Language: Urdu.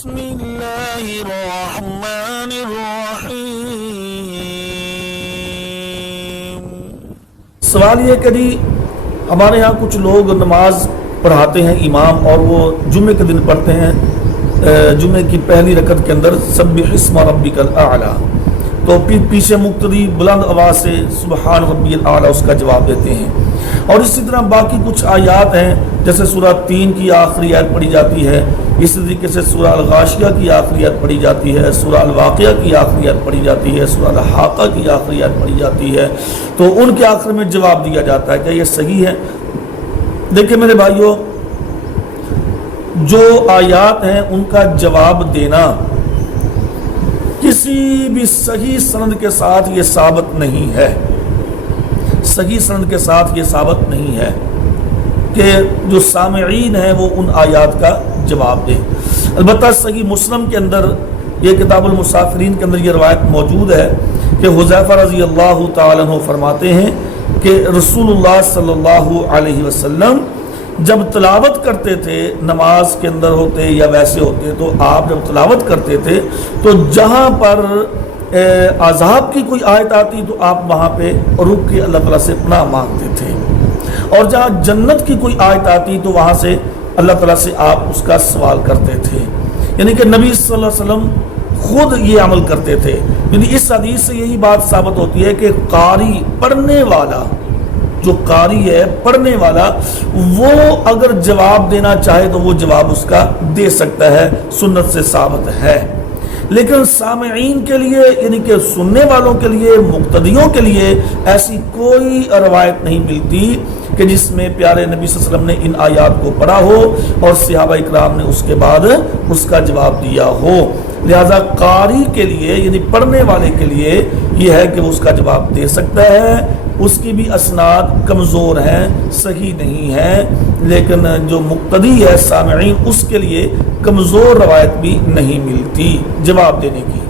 بسم اللہ الرحمن الرحیم۔ سوال یہ کہ جی ہمارے ہاں کچھ لوگ نماز پڑھاتے ہیں امام، اور وہ جمعے کے دن پڑھتے ہیں جمعے کی پہلی رکعت کے اندر سبح اسم ربک الاعلی، تو پیچھے مقتدی بلند آواز سے سبحان ربی الاعلی اس کا جواب دیتے ہیں۔ اور اسی طرح باقی کچھ آیات ہیں، جیسے سورہ 3 کی آخری آیت پڑھی جاتی ہے، اسی طریقے سے سورہ الغاشیہ کی آخری آیت پڑھی جاتی ہے، سورہ الواقعہ کی آخری آیت پڑھی جاتی ہے، سورہ الحاقہ کی آخری آیت پڑھی جاتی ہے، تو ان کے آخر میں جواب دیا جاتا ہے۔ کیا یہ صحیح ہے؟ دیکھیں میرے بھائیوں، جو آیات ہیں ان کا جواب دینا کسی بھی صحیح سند کے ساتھ یہ ثابت نہیں ہے، صحیح سند کے ساتھ یہ ثابت نہیں ہے کہ جو سامعین ہیں وہ ان آیات کا جواب دیں۔ البتہ صحیح مسلم کے اندر، یہ کتاب المسافرین کے اندر یہ روایت موجود ہے کہ حذیفہ رضی اللہ تعالیٰ عنہ فرماتے ہیں کہ رسول اللہ صلی اللہ علیہ وسلم جب تلاوت کرتے تھے، نماز کے اندر ہوتے یا ویسے ہوتے، تو آپ جب تلاوت کرتے تھے تو جہاں پر عذاب کی کوئی آیت آتی تو آپ وہاں پہ رک کے اللہ تعالیٰ سے پناہ مانگتے تھے، اور جہاں جنت کی کوئی آیت آتی تو وہاں سے اللہ تعالیٰ سے آپ اس کا سوال کرتے تھے۔ یعنی کہ نبی صلی اللہ علیہ وسلم خود یہ عمل کرتے تھے۔ یعنی اس حدیث سے یہی بات ثابت ہوتی ہے کہ قاری، پڑھنے والا، جو قاری ہے پڑھنے والا، وہ اگر جواب دینا چاہے تو وہ جواب اس کا دے سکتا ہے، سنت سے ثابت ہے۔ لیکن سامعین کے لیے، یعنی کہ سننے والوں کے لیے، مقتدیوں کے لیے ایسی کوئی روایت نہیں ملتی کہ جس میں پیارے نبی صلی اللہ علیہ وسلم نے ان آیات کو پڑھا ہو اور صحابہ اکرام نے اس کے بعد اس کا جواب دیا ہو۔ لہذا قاری کے لیے، یعنی پڑھنے والے کے لیے یہ ہے کہ وہ اس کا جواب دے سکتا ہے۔ اس کی بھی اسناد کمزور ہیں، صحیح نہیں ہے، لیکن جو مقتدی ہے سامعین، اس کے لیے کمزور روایت بھی نہیں ملتی جواب دینے کی۔